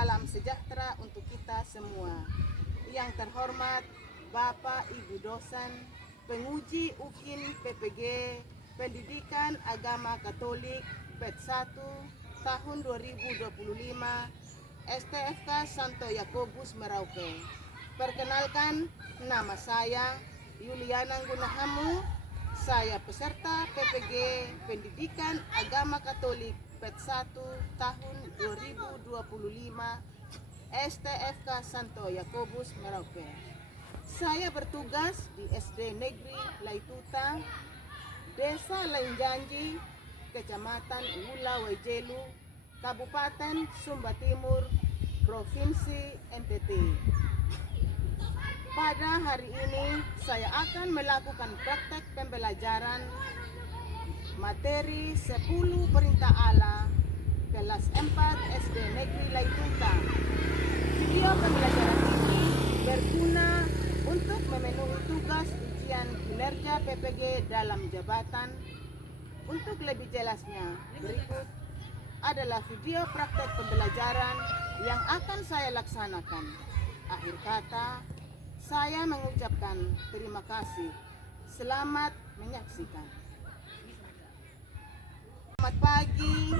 salam sejahtera untuk kita semua. Yang terhormat Bapak Ibu dosen, penguji UKIN PPG Pendidikan Agama Katolik PET 1 tahun 2025 STFK Santo Yakobus Merauke. Perkenalkan, nama saya Yuliana Gunahamu. Saya peserta PPG Pendidikan Agama Katolik PET 1 tahun 2025 STFK Santo Yakobus Merauke. Saya bertugas di SD Negeri Laituta, Desa Lainjanji, Kecamatan Wula Wejelu, Kabupaten Sumba Timur, Provinsi NTT. Pada hari ini saya akan melakukan praktek pembelajaran materi 10 Perintah Allah kelas 4 SD Negeri Laituta. Video pembelajaran ini berguna untuk memenuhi tugas ujian kinerja PPG dalam jabatan. Untuk lebih jelasnya, berikut adalah video praktek pembelajaran yang akan saya laksanakan. Akhir kata, saya mengucapkan terima kasih. Selamat menyaksikan. Selamat pagi,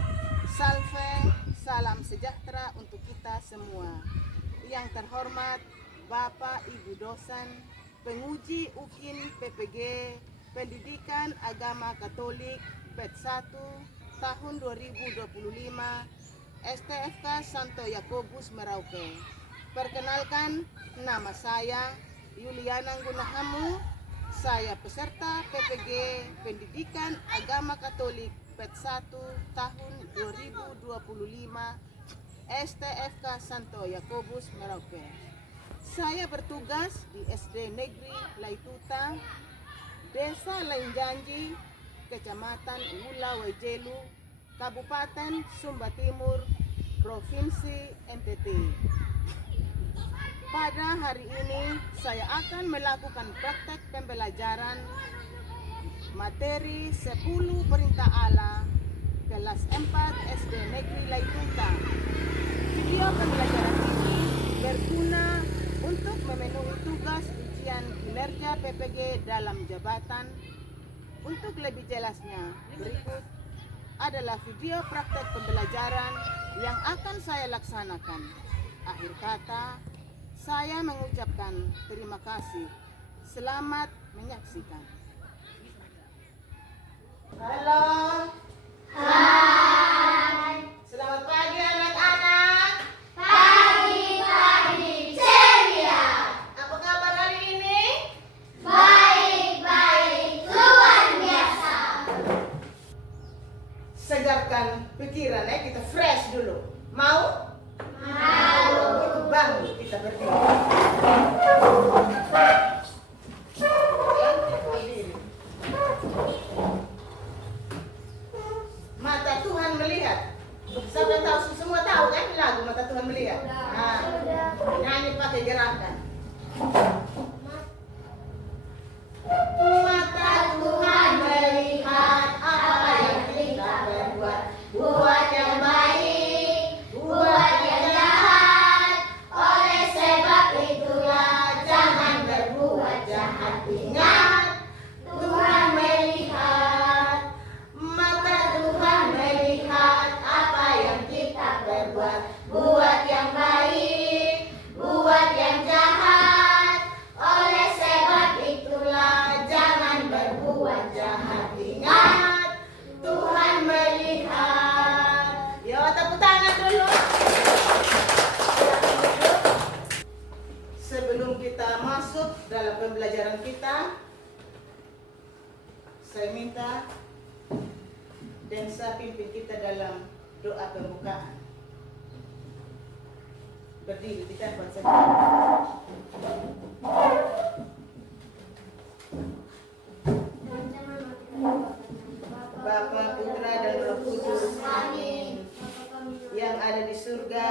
salve, salam sejahtera untuk kita semua. Yang terhormat Bapak Ibu dosen, penguji UKIN PPG Pendidikan Agama Katolik PET 1 tahun 2025 STFK Santo Yakobus Merauke. Perkenalkan, nama saya Yuliana Gunahamu. Saya peserta PPG Pendidikan Agama Katolik PET 1 tahun 2025 STFK Santo Yakobus Merauke. Saya bertugas di SD Negeri Laituta, Desa Lainjanji, Kecamatan Wula Wejelu, Kabupaten Sumba Timur, Provinsi NTT. Pada hari ini saya akan melakukan praktek pembelajaran materi 10 Perintah Allah kelas 4 SD Negeri Laituta. Video pembelajaran ini berguna untuk memenuhi tugas ujian kinerja PPG dalam jabatan. Untuk lebih jelasnya, berikut adalah video praktek pembelajaran yang akan saya laksanakan. Akhir kata, saya mengucapkan terima kasih. Selamat menyaksikan. Halo. Hai. Selamat pagi anak-anak. Pagi ceria. Apa kabar hari ini? Baik, luar biasa. Segarkan pikiran ya, kita fresh dulu. Mau? Mau. Itu bangun, kita berdiri. Mata Tuhan melihat. Sampai tahu, semua tahu kan lagu Mata Tuhan melihat? Nah, nyanyi pakai gerakan. Mata Tuhan melihat apa yang kita berbuat, buat yang baik, buat yang jahat. Oleh sebab itulah jangan berbuat jahat. Ingat, Tuhan melihat. Mata Tuhan melihat apa yang kita berbuat, buat yang baik, buat yang jahat. Oleh sebab itulah jangan berbuat jahat. Ingat, Tuhan melihat. Yo, tepuk tangan dulu. Sebelum kita masuk dalam pembelajaran kita, saya minta Densa pimpin kita dalam doa pembukaan. Berdiri di tempat saja. Bapa, Putra, dan Roh Kudus. Amin. Yang ada di surga,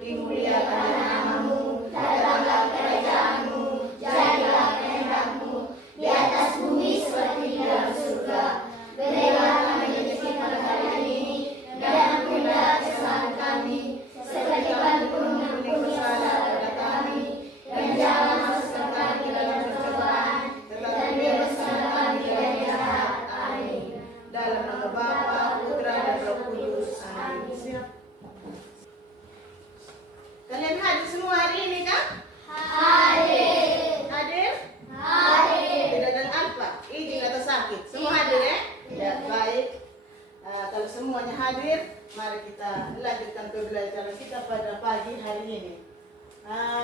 dimuliakan namamu, datanglah kerajaanmu, jadilah kehendakmu di atas bumi seperti di dalam surga. Berilah kami rezeki kami hari ini, dan ampunilah kesalahan kami, seperti kami pun mari kita lanjutkan pembelajaran kita pada pagi hari ini.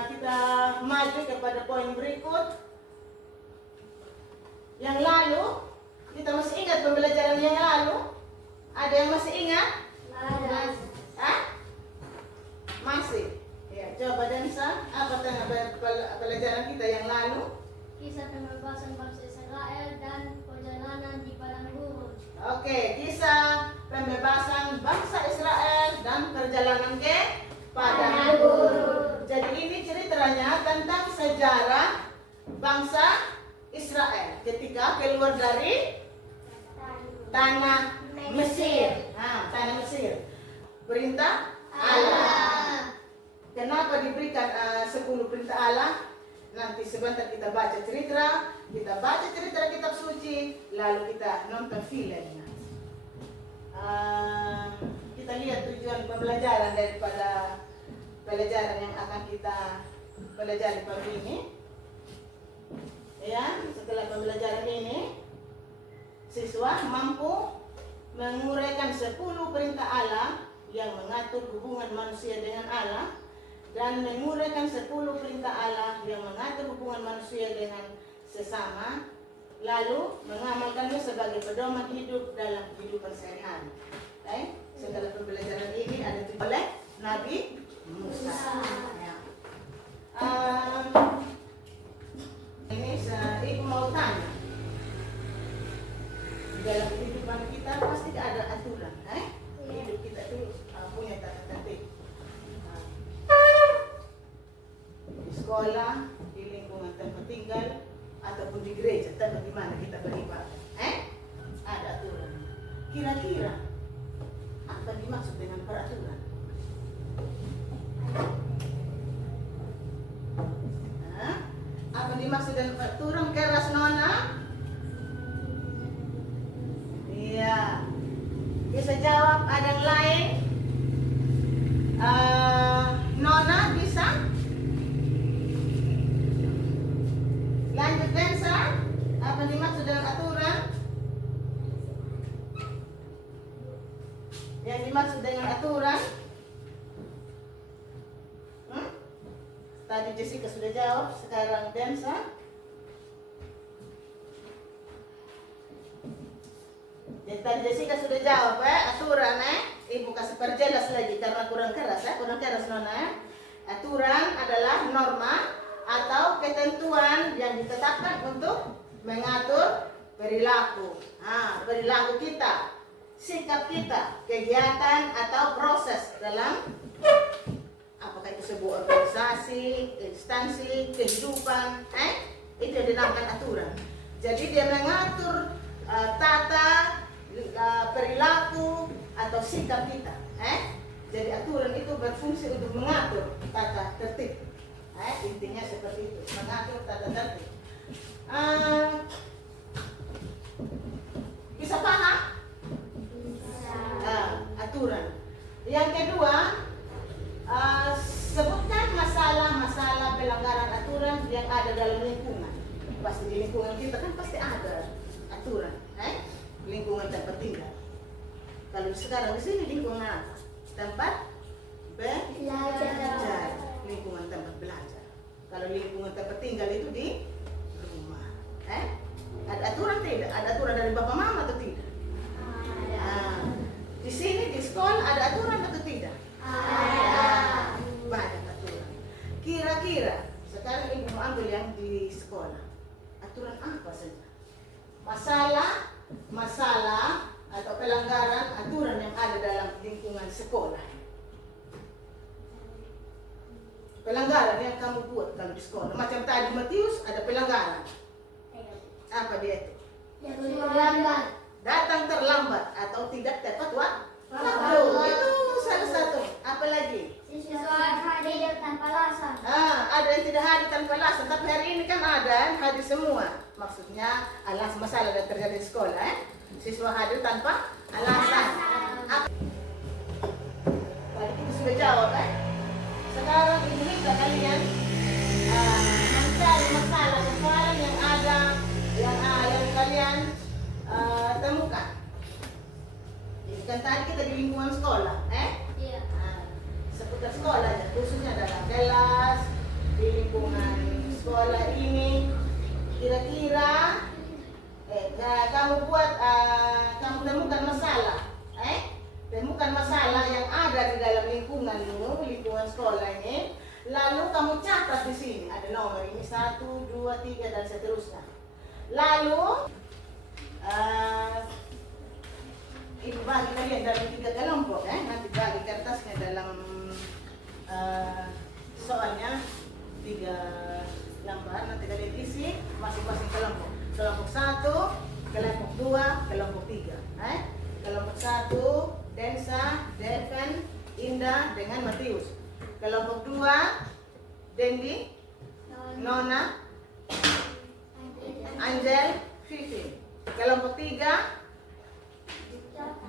Kita maju kepada poin berikut. Yang lalu, kita masih ingat pembelajaran yang lalu? Ada yang masih ingat? Masih. Ya, coba Dansa, apa pelajaran kita yang lalu? Kisah pembebasan bangsa Israel dan perjalanan di padang gurun. Oke, kisah pembebasan bangsa Israel dan perjalanan ke padang gurun. Jadi ini ceritanya tentang sejarah bangsa Israel ketika keluar dari tanah Mesir. Tanah Mesir. Perintah Allah. Kenapa diberikan 10 perintah Allah? Nanti sebentar kita baca cerita kitab suci, lalu kita nonton filmnya. Kita lihat tujuan pembelajaran daripada pelajaran yang akan kita pelajari pagi ini. Ya, setelah pembelajaran ini, siswa mampu menguraikan 10 perintah Allah yang mengatur hubungan manusia dengan Allah, dan menguraikan 10 perintah Allah yang mengatur hubungan manusia dengan sesama, lalu mengamalkannya sebagai pedoman hidup dalam kehidupan sehari-hari. Setelah pembelajaran ini ada oleh Nabi Musa. Ya. Ini ibu mau tanya, dalam kehidupan kita pasti ada aturan. Hidup kita itu punya tata tertib. Di sekolah, di lingkungan tempat tinggal, ataupun di gereja, tempat di mana kita beribadah, ada aturan. Kira-kira apa dimaksud dengan peraturan? Apa dimaksud dengan peraturan, keras Nona? Iya. Bisa jawab, ada yang lain? Nona bisa? Lanjut Densa, apa dimaksud dengan aturan? Yang dimaksud dengan aturan? Tadi Jessica sudah jawab, sekarang Densa. Jadi tadi Jessica sudah jawab, aturan, Ibu kasih perjelas lagi karena kurang keras, kurang keras Nona. Aturan adalah norma atau ketentuan yang ditetapkan untuk mengatur perilaku. Perilaku kita, sikap kita, kegiatan atau proses dalam apakah itu sebuah organisasi, instansi, kehidupan, itu yang dinamakan aturan. Jadi dia mengatur tata perilaku atau sikap kita. Jadi aturan itu berfungsi untuk mengatur tata tertib. Intinya seperti itu, mengatur tata tertib. Bisa paham? Aturan. Yang kedua, sebutkan masalah-masalah pelanggaran aturan yang ada dalam lingkungan. Pasti di lingkungan kita kan pasti ada aturan, lingkungan tempat tinggal. Kalau sekarang di sini lingkungan apa? Tempat belajar, lingkungan tempat belajar. Kalau lingkungan tempat tinggal itu di rumah. Ada aturan tidak? Ada aturan dari bapak mama atau tidak? Di sini di sekolah ada aturan atau tidak? Ada. Banyak aturan. Kira-kira sekarang ibu mau ambil yang di sekolah. Aturan apa saja? Masalah atau pelanggaran aturan yang ada dalam lingkungan sekolah. Pelanggaran yang kamu buat kalau di sekolah. Macam tadi Matius ada pelanggaran. Apa dia itu? Datang terlambat atau tidak tepat waktu. Itu salah satu. Apa lagi? Siswa hadir tanpa alasan. Ada yang tidak hadir tanpa alasan. Tapi hari ini kan ada yang hadir semua. Maksudnya alasan masalah yang terjadi di sekolah. Siswa hadir tanpa alasan. Tadi kita sudah jawab. Sekarang ibu minta kalian mencari masalah yang ada yang kalian temukan. Kan tadi kita di lingkungan sekolah, Iya. Nah, seputar sekolah ya, khususnya dalam kelas, di lingkungan sekolah ini. Kira-kira kamu temukan masalah, temukan masalah yang ada di dalam lingkunganmu, lingkungan sekolah ini. Lalu kamu catat di sini, ada nomor ini 1, 2, 3 dan seterusnya. Lalu ibu bagi kalian dalam 3 kelompok, nanti bagi kertasnya dalam soalnya 3 lembar, nanti kalian isi masing-masing kelompok. Kelompok 1, kelompok 2, kelompok 3. Kelompok 1, Densa, Deven, Indah dengan Matius. Kelompok 2, Dendi, Nona, Angel, Vivi. Kelompok 3,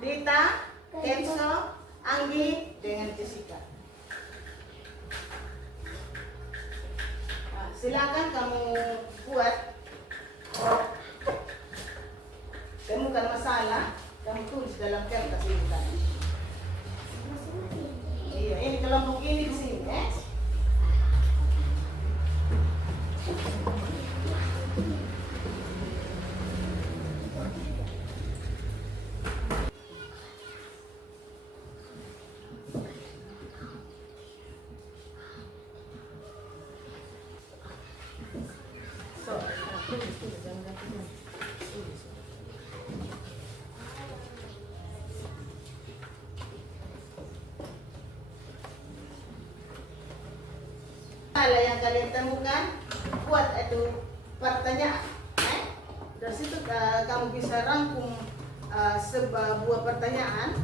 Dita, Kenzo, Anggi dengan Jessica. Nah, silakan kamu buat, temukan masalah, kamu tulis dalam kertas ini tadi. Iya, ini kelompok ini di sini, So, tulis, jangan ganti-ganti. Tulis. Masalah yang kalian temukan, buat itu pertanyaan. Dari situ kamu bisa rangkum sebuah pertanyaan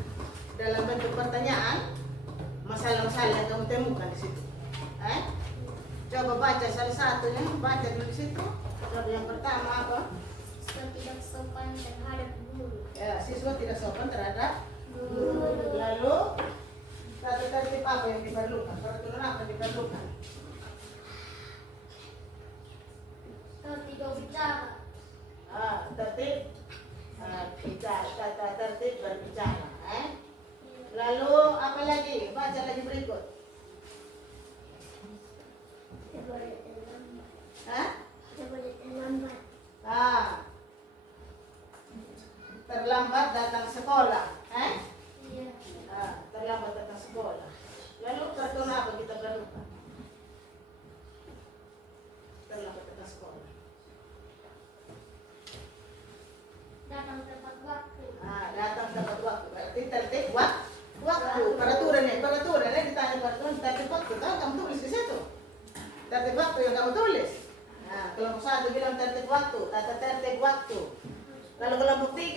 dalam bentuk pertanyaan, masalah-masalah yang kamu temukan di situ. Coba baca salah satunya, baca dulu di situ. Coba yang pertama apa? Siswa tidak sopan terhadap guru. Ya, siswa tidak sopan terhadap Guru. Lalu tata tertib apa yang diperlukan? Peraturan apa yang diperlukan? Tidak bicara. Tertib bicara, tata tertib berbicara. Lalu apa lagi? Baca lagi berikut. Tidak boleh terlambat. Tidak boleh terlambat. Terlambat datang sekolah. Iya. Terlambat datang sekolah. Lalu peraturan apa kita perlukan? Terlambat datang sekolah. Datang tepat waktu. Datang tepat waktu. Berarti tertib waktu. Peraturannya ditanya peraturan tertib waktu. Kamu tulis di situ. Tertib waktu yang kamu tulis. Kelompok 1 bilang tertib waktu, tata tertib waktu. Lalu kelompok 3,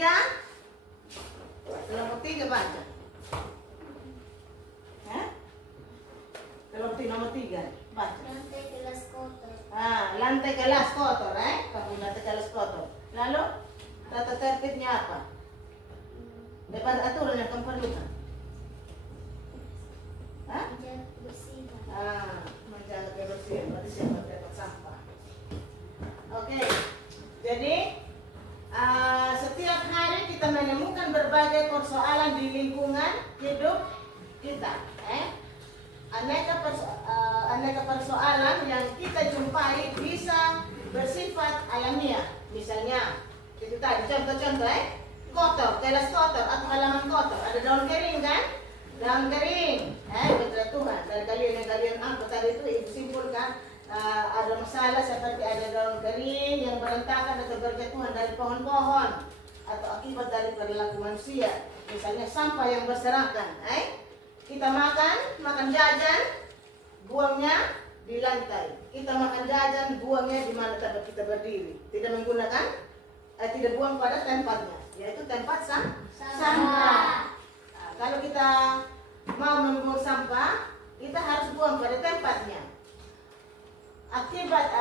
baca. Kelompok nomor 3, baca. Lantai kelas kotor. Lantai kelas kotor, kamu lantai kelas kotor. Lalu tata tertibnya apa? Daripada aturan yang kamu perlukan. Menjaga kebersihan. Menjaga kebersihan, berarti siapa dapat sampah. Oke, jadi setiap hari kita menemukan berbagai persoalan di lingkungan hidup kita. Aneka persoalan yang kita jumpai bisa bersifat alamiah. Misalnya, itu tadi contoh-contoh, kotor, kelas kotor atau halaman kotor. Ada daun kering kan? Daun kering. Betul Tuhan. Dari kalian angkat tadi itu ibu simpulkan. Ada masalah seperti ada daun kering yang berantakan atau berjatuhan dari pohon-pohon atau akibat dari perilaku manusia, misalnya sampah yang berserakan. Kita makan jajan, buangnya di lantai. Kita makan jajan, buangnya di mana tempat kita berdiri. Tidak menggunakan, tidak buang pada tempatnya, yaitu tempat sampah. Kalau kita mau membuang sampah, kita harus buang pada tempatnya. Akibat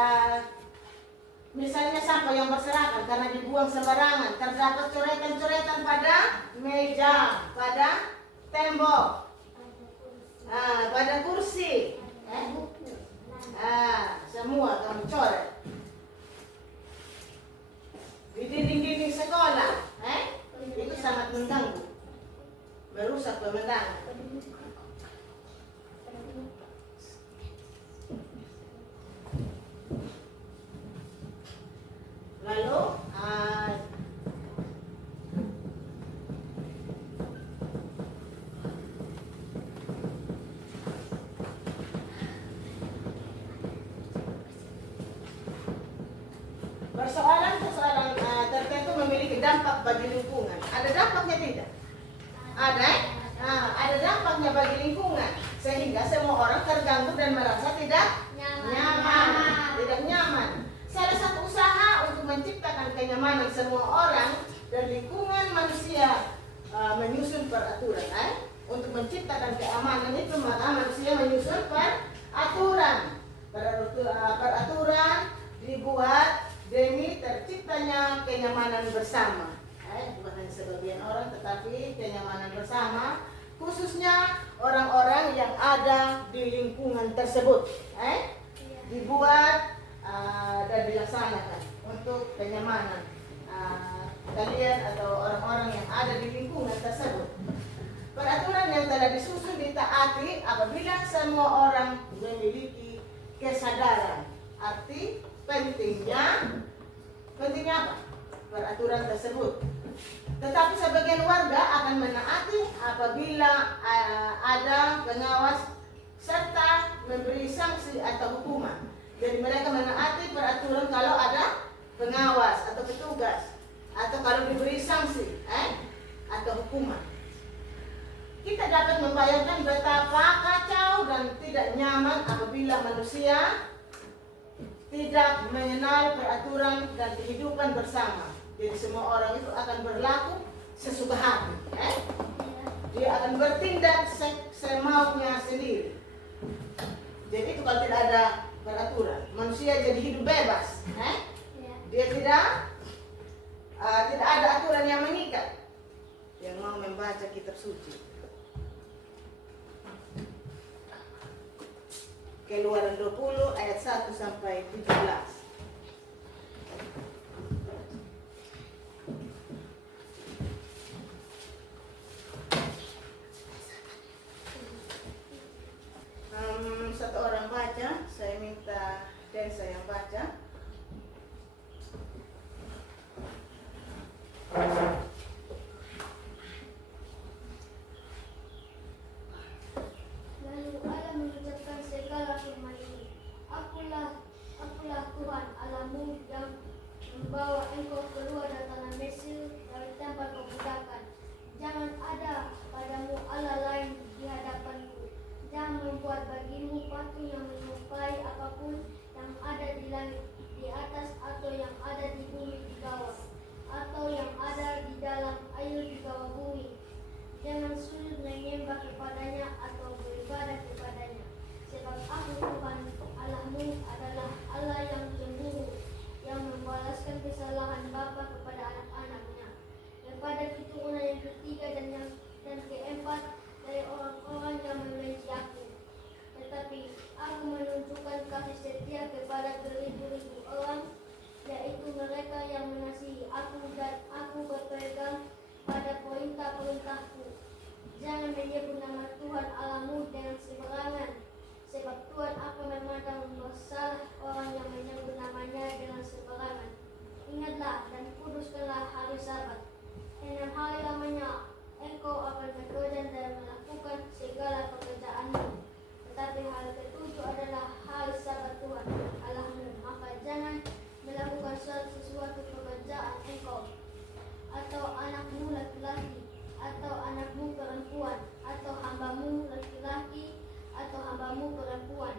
misalnya sampah yang berserakan karena dibuang sembarangan, terdapat coretan-coretan pada meja, pada tembok, pada kursi, semua kamu coret di dinding-dinding sekolah, itu sangat mengganggu. bagi lingkungan? Ada dampaknya tidak? Ada? Nah, ada dampaknya bagi lingkungan. Sehingga semua orang terganggu dan merasa tidak nyaman. Tidak nyaman. Salah satu usaha untuk menciptakan kenyamanan semua orang dan lingkungan manusia menyusun peraturan. Untuk menciptakan keamanan itu maka manusia menyusun peraturan. Peraturan dibuat demi terciptanya kenyamanan bersama. Bukan hanya sebagian orang tetapi kenyamanan bersama, khususnya orang-orang yang ada di lingkungan tersebut. Dibuat dan dilaksanakan untuk kenyamanan kalian atau orang-orang yang ada di lingkungan tersebut. Peraturan yang telah disusun ditaati apabila semua orang memiliki kesadaran. Arti pentingnya apa? Peraturan tersebut. Tetapi sebagian warga akan menaati apabila ada pengawas serta memberi sanksi atau hukuman. Jadi mereka menaati peraturan kalau ada pengawas atau petugas, atau kalau diberi sanksi atau hukuman. Kita dapat membayangkan betapa kacau dan tidak nyaman apabila manusia tidak mengenal peraturan dan kehidupan bersama. Jadi semua orang itu akan berlaku sesuka hati. Dia akan bertindak semaunya sendiri. Jadi itu kalau tidak ada peraturan, manusia jadi hidup bebas. Dia tidak ada aturan yang mengikat. Yang mau membaca kitab suci, Keluaran 20 ayat 1 sampai 17. Satu orang baca, saya minta Densa yang baca. Lalu Allah mengucapkan segala firman ini. Akulah Tuhan Allahmu yang membawa engkau keluar dari tanah Mesir, dari tempat perbudakan. Jangan ada padamu Allah lain di hadapanku. Jangan membuat bagimu patung yang menyerupai apapun yang ada di langit di atas, atau yang ada di bumi di bawah, atau yang ada di dalam air di bawah bumi. Jangan sujud menyembah kepadanya atau beribadah kepadanya. Sebab aku Tuhan Allahmu adalah Allah yang cemburu, yang membalaskan kesalahan bapa kepada anak-anaknya, kepada keturunan yang ketiga dan keempat dari orang-orang yang membenci aku. Tetapi aku menunjukkan kasih setia kepada beribu-ribu orang, yaitu mereka yang mengasihi aku, dan aku berpegang pada perintah-perintahku. Jangan menyebut nama Tuhan Allahmu dengan sembarangan, sebab Tuhan akan memandang bersalah orang yang menyebut namanya dengan sembarangan. Ingatlah dan kuduskanlah hari Sabat. 6 hari lamanya engkau akan bekerja dan melakukan segala pekerjaanmu. Tetapi hari ketujuh adalah hari Sabat Tuhan Allahmu. Maka jangan melakukan sesuatu pekerjaan engkau, atau anakmu laki-laki, atau anakmu perempuan, atau hambamu laki-laki, atau hambamu perempuan,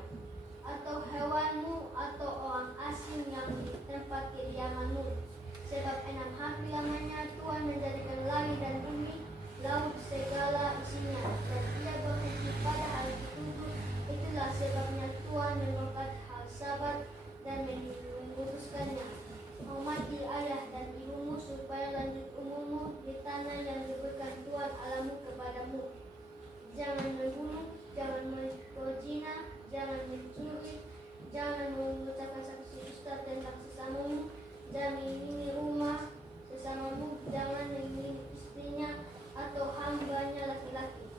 atau hewanmu, atau orang asing yang di tempat kediamanmu. Sebab 6 hari lamanya Tuhan menjadikan langit dan bumi, laut segala isinya, dan Ia berhenti pada hari ketujuh. Itulah sebabnya Tuhan memberkati hari Sabat dan menguduskannya. Hormati ayah dan ibumu supaya lanjut umurmu di tanah yang diberikan Tuhan Allahmu kepadamu. Jangan membunuh, jangan berzina, jangan mencuri, jangan mengucapkan saksi dusta tentang sesamamu, jangan menghina rumah sesamamu, jangan menghina istrinya atau hambanya laki-laki,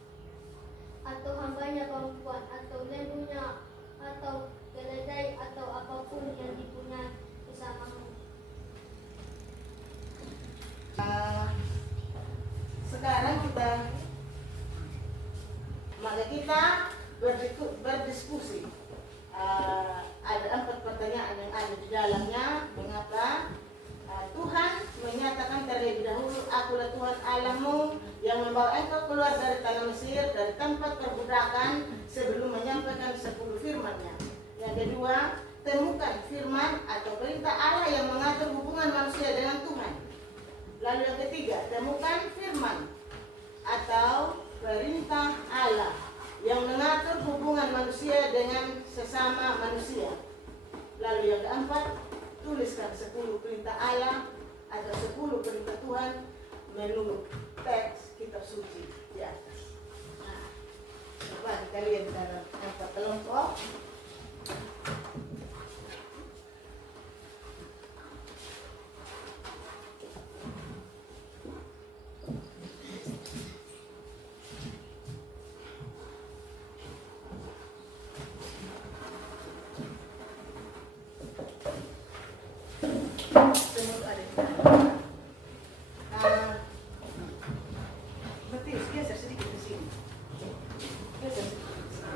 atau hambanya perempuan, atau lembunya, atau keledai, atau apapun yang dipunyai sesamamu. Sekarang maka kita perbudakan sebelum menyampaikan 10 firman-Nya. Yang kedua, temukan firman atau perintah Allah yang mengatur hubungan manusia dengan Tuhan. Lalu yang ketiga, temukan firman atau perintah Allah yang mengatur hubungan manusia dengan sesama manusia. Lalu yang keempat, tuliskan 10 perintah Allah atau 10 perintah Tuhan menurut teks kitab suci di atas. Nah, coba kalian dalam 4 kelompok. Semua ada di sana. Berarti geser sedikit ke sini. Geser sedikit ke sini.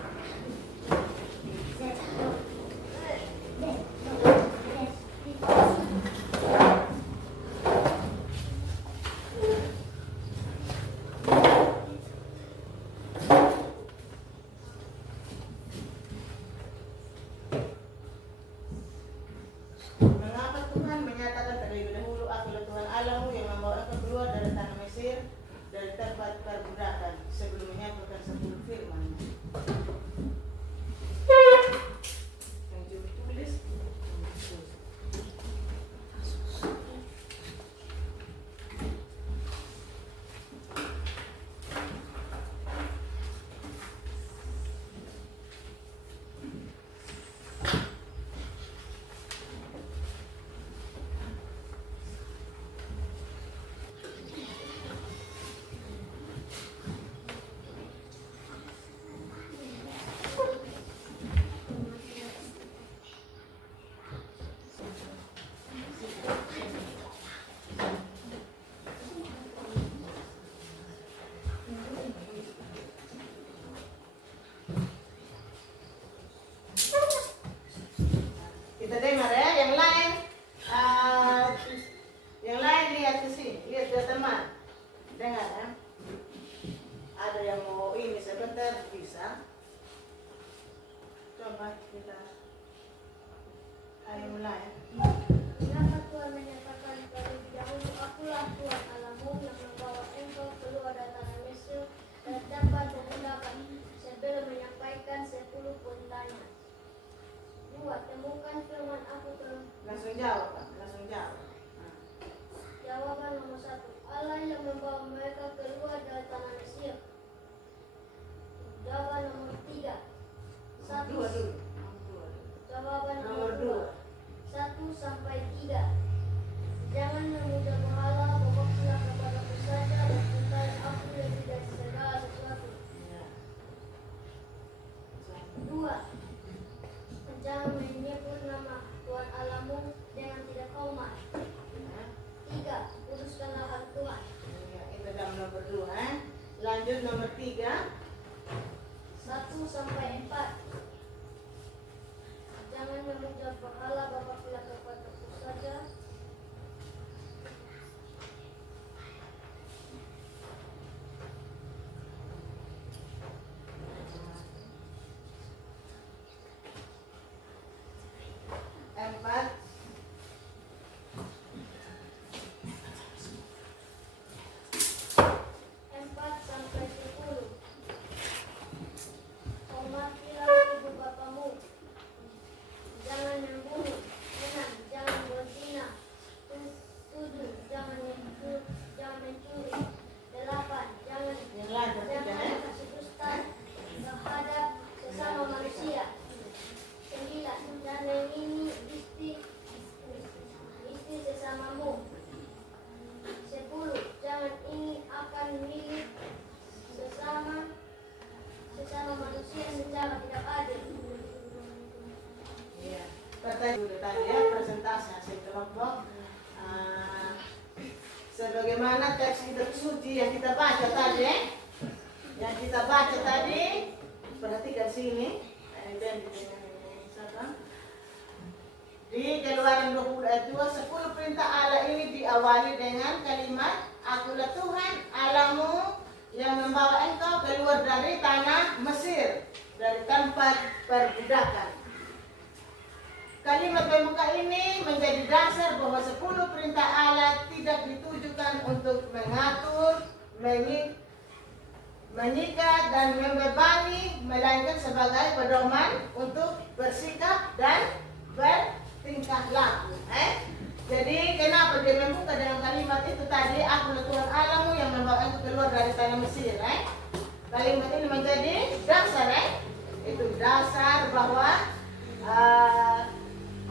Mengapa Tuhan menyatakan terlebih dahulu, akulah Tuhan Allahmu yang membawa engkau keluar dari tanah Mesir, dari tempat perbudakan, sebelum menyampaikan 10 firman. Yang juru tulis. Kita dengar ya, yang lain lihat ke sini, lihat ke teman, dengar ya. Ada yang mau ini sebentar bisa. Coba kita ayo mulai. Mengapa Tuhan menyatakan terlebih dahulu, akulah Tuhan Allahmu yang membawa engkau keluar dari tanah Mesir dan tempat perbudakan, sebelum menyampaikan 10 perintahnya. 2. Temukan firman aku telah. Langsung jawab, Pak. Langsung jawab. Nah. Jawaban nomor 1. Allah yang membawa mereka keluar dari tanah Mesir. Jawaban nomor 3. Dua dulu. Jawaban Nomor nomor 2. 1 sampai 3. Jangan memuja berhala, berdoalah kepadaku saja dan cintai aku lebih dari segala sesuatu. Ya. 2. Jangan menyebut nama Tuhan Allahmu dengan tidak hormat. 3. Kuduskanlah hari Tuhan. Ya, itu dalam nomor 2. Lanjut nomor 3. 1 sampai 4. Jangan memuja berhala, berdoalah kepadaku saja. 4. 4 sampai 10. Hormatilah ibu bapamu. Jangan membunuh. 6. Jangan berzina. 7. Jangan mencuri. 8. Jangan Yang lain bertiga ya. kasih dusta terhadap sesama manusia. 9. Jangan mengingini istri sesamamu. 10. Jangan ingin akan milik sesama manusia secara tidak adil. Iya. Pertanyaan dulu tadi ya, presentasi hasil kelompok. Sebagaimana teks kitab suci yang kita baca tadi, perhatikan sini. Di Keluaran 20 ayat 2, 10 perintah Allah ini diawali dengan kalimat, akulah Tuhan Allahmu yang membawa engkau keluar dari tanah Mesir, dari tempat perbudakan. Kalimat pembuka ini menjadi dasar bahwa 10 perintah Allah tidak ditujukan untuk mengatur, mengikat dan membebani, melainkan sebagai pedoman untuk bersikap dan bertingkah laku. Jadi kenapa dia membuka dengan kalimat itu tadi? Akulah Tuhan Allahmu yang membawa engkau keluar dari tanah Mesir. Kalimat ini menjadi dasar. Itu dasar bahwa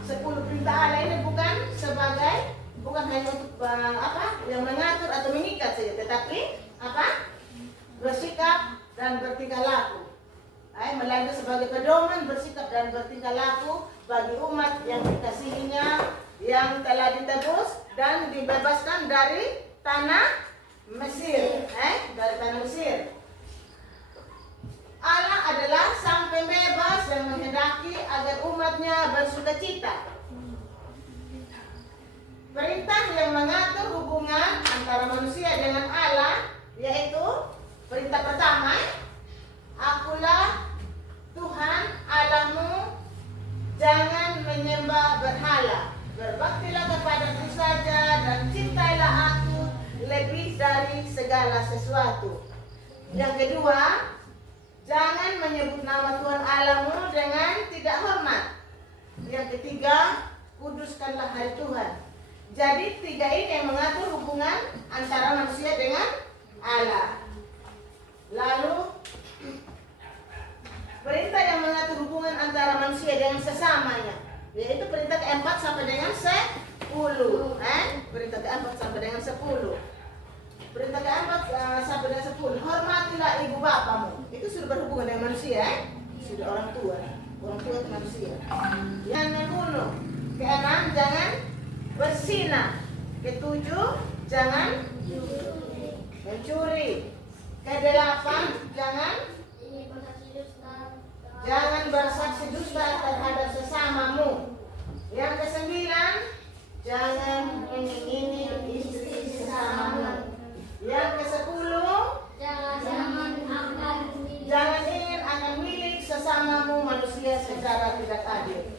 10 perintah Allah ini bukan hanya untuk yang mengatur atau mengikat saja, tetapi bersikap dan bertingkah laku. Melainkan sebagai pedoman bersikap dan bertingkah laku bagi umat yang dikasihinya, yang telah ditebus dan dibebaskan dari tanah Mesir. Dari tanah Mesir. Allah adalah sang pembebas yang menghendaki agar umatnya bersukacita. Perintah yang mengatur hubungan antara manusia dengan Allah, yaitu perintah pertama, akulah Tuhan Allahmu, jangan menyembah berhala, berbaktilah kepadaku saja dan cintailah aku lebih dari segala sesuatu. Yang kedua, jangan menyebut nama Tuhan Allahmu dengan tidak hormat. Yang ketiga, kuduskanlah hari Tuhan. Jadi 3 ini yang mengatur hubungan antara manusia dengan Allah. Lalu perintah yang mengatur hubungan antara manusia dengan sesamanya, yaitu perintah keempat sampai dengan 10. Perintah keempat sampai dengan 10. Perintah keempat sampai dengan 10. Hormatilah ibu bapamu. Itu sudah berhubungan dengan manusia. Sudah orang tua. Orang tua itu manusia. Jangan membunuh. Keenam, jangan berzina. Ketujuh, jangan mencuri. Kedelapan, jangan bersaksi dusta terhadap sesamamu. Yang kesembilan, jangan mengingini istri sesamamu. Yang ke-10, jangan ingin akan milik sesamamu manusia secara tidak adil.